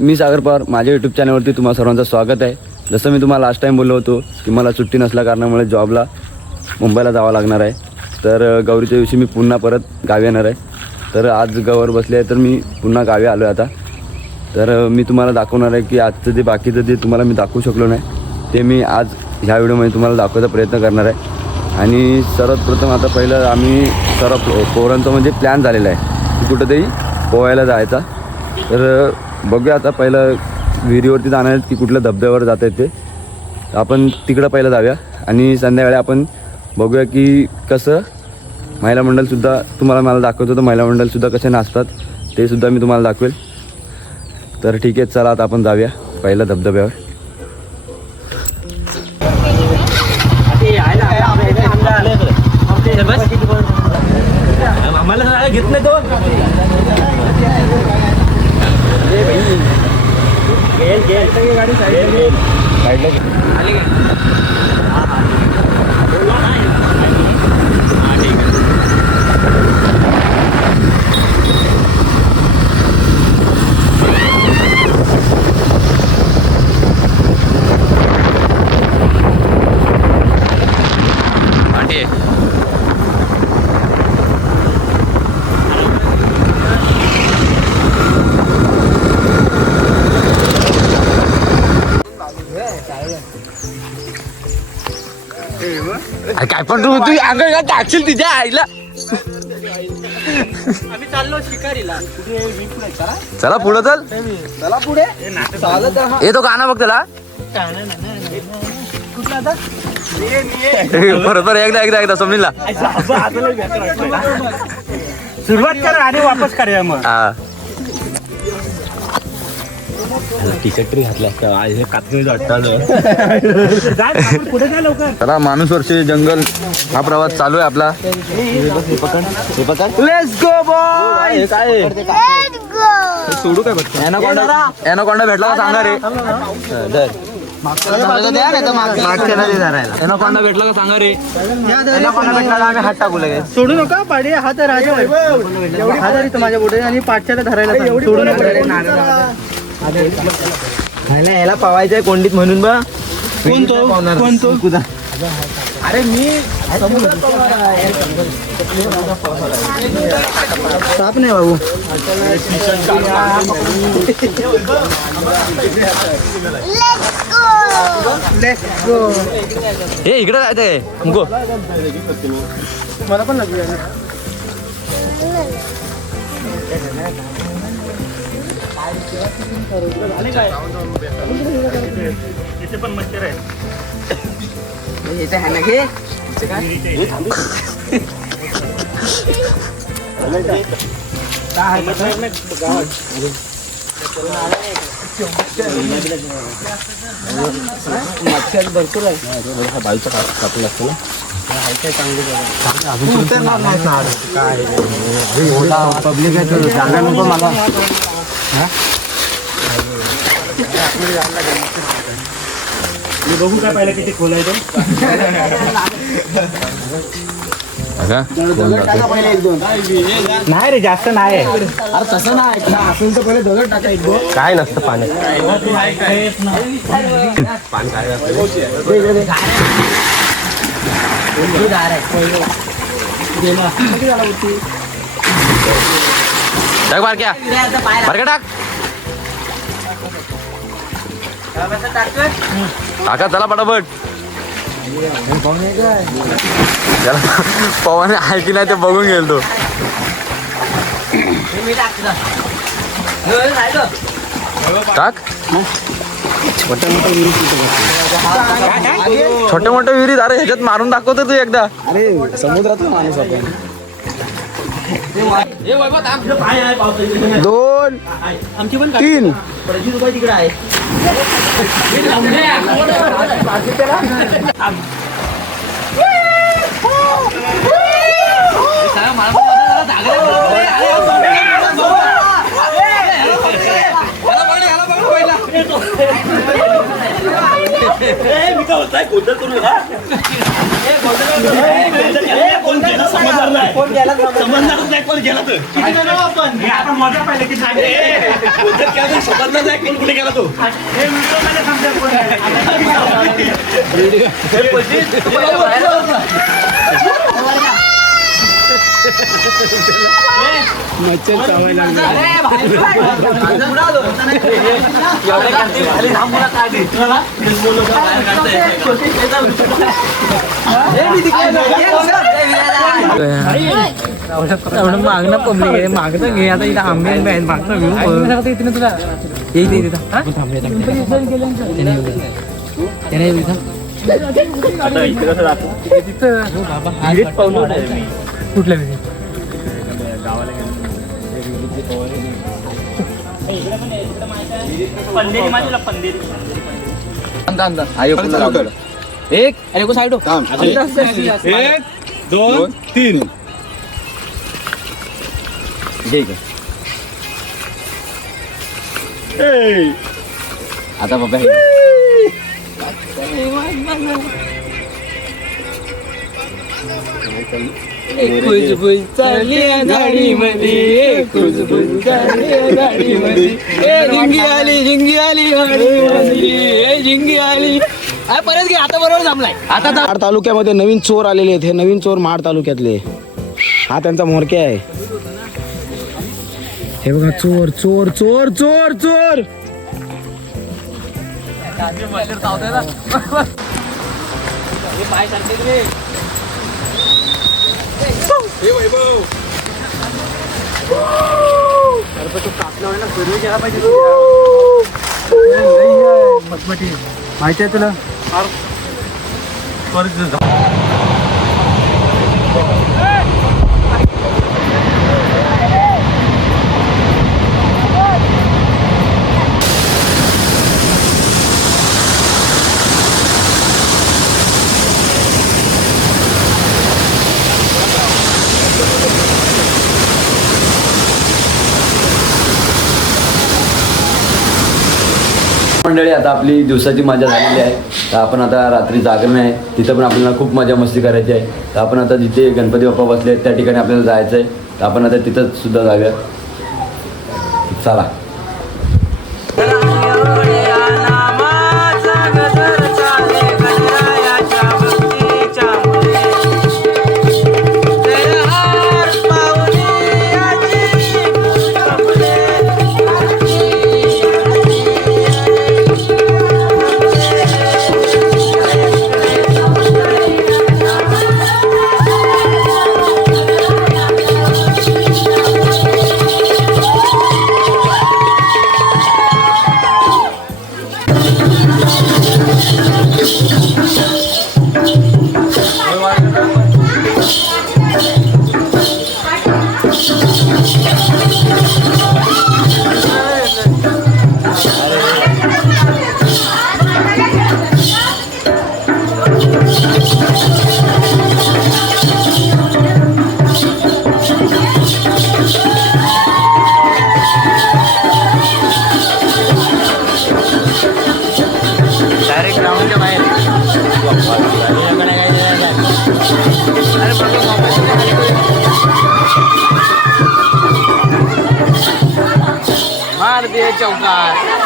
मी सागर पवार. माझ्या यूट्यूब चॅनलवरती तुम्हा सर्वांचं स्वागत आहे. जसं मी तुम्हाला लास्ट टाईम बोललो होतो की मला सुट्टी नसल्या कारणामुळे जॉबला मुंबईला जावं लागणार आहे. तर गौरीच्या दिवशी मी पुन्हा परत गावी येणार आहे. तर आज गौर बसले आहे तर मी पुन्हा गावी आलो आहे आता. तर मी तुम्हाला दाखवणार आहे की आजचं जे बाकीचं जे तुम्हाला मी दाखवू शकलो नाही ते मी आज ह्या व्हिडिओमध्ये तुम्हाला दाखवायचा प्रयत्न करणार आहे. आणि सर्वात प्रथम आता पहिलं आम्ही सर्व पोरांचा म्हणजे प्लॅन झालेला आहे की कुठंतरी पोहायला जायचा. तर बघूया आता पहिलं विहिरीवरती जाणार आहेत की कुठल्या धबधब्यावर जात आहेत ते. आपण तिकडं पहिलं जाऊया आणि संध्याकाळी आपण बघूया की कसं महिला मंडळसुद्धा तुम्हाला मला दाखवतो. तर महिला मंडळसुद्धा कसे नाचतात ते सुद्धा मी तुम्हाला दाखवेल. तर ठीक आहे, चला आता आपण जाऊया पहिल्या धबधब्यावर. आम्हाला घेत नाही तो गाडी साईडला काय पण तू अंगण टाकशील तिच्या आईला. आम्ही चाललो शिकारीला. चला पुढं चल. चला पुढे येतो गाणं बघ त्याला. कुठला आता बरोबर एकदा समजला. सुरुवात करा आणि वापस करूया मग. हा टी शर्ट तरी घातला पुढे जा लवकर. चला माणूस वर्षी जंगल हा प्रवास चालू आहे आपला. Let's go boy. सोडू काय बघ. एनाकोंडा भेटला का सांगा रे. एनाकोंडा भेटला का सांगा रे. हात टाकू लगेच. सोडू नका पाडी. हा तर राजा हा तरी माझ्या पुढे आणि पाठच्याला धरायला सोडू नका. याला पवायचंय कोंडीत म्हणून बा. कोणतो अरे मी साप नाही बाबू. हे इकडे जायचंय मुको. मला पण लागली. इथे पण मच्छर आहे. मच्छर भरपूर आहे. बाजूचा कापला असतो ना. पब्लिक आहे जागा नको मला. मी बघू काय पाहिलं किती खोल आहे तो. नाही रे जास्त नाही. अरे तसं नाही असेल तर पहिले दगड टाका एक दोन. काय नसतं पाण्यात. टाक बारक्या टाक. टाका चला पटापट. पवन आहे की नाही ते बघून गेल तो. टाक. छोटे मोठे विहिरीत. अरे ह्याच्यात मारून दाखवतो तू एकदा. अरे समुद्रातला माणूस आपण. 2 3 तिकडे आहे. मागणं पब्लिक आहे मागणं घे आता इथं आंबे आहेत मागणं घेऊ तुला येईल कुठल्या एक अरे को साइड 1 2 3 ठीक आहे आता बाबा परत घे आता बरोबर जमलाय आता माड तालुक्यामध्ये नवीन चोर आलेले आहेत. हे नवीन चोर माड तालुक्यातले. हा त्यांचा म्होरक्या आहे. हे बघा चोर चोर चोर चोर चोर. माहिती आहे तुला मंडळी आता आपली दिवसाची मजा झालेली आहे. तर आपण आता रात्री जागरण आहे तिथं पण आपल्याला खूप मजा मस्ती करायची आहे. तर आपण आता जिथे गणपती बाप्पा बसले आहेत त्या ठिकाणी आपल्याला जायचं आहे. तर आपण आता तिथंच सुद्धा जाऊया. चला मार दे चौकार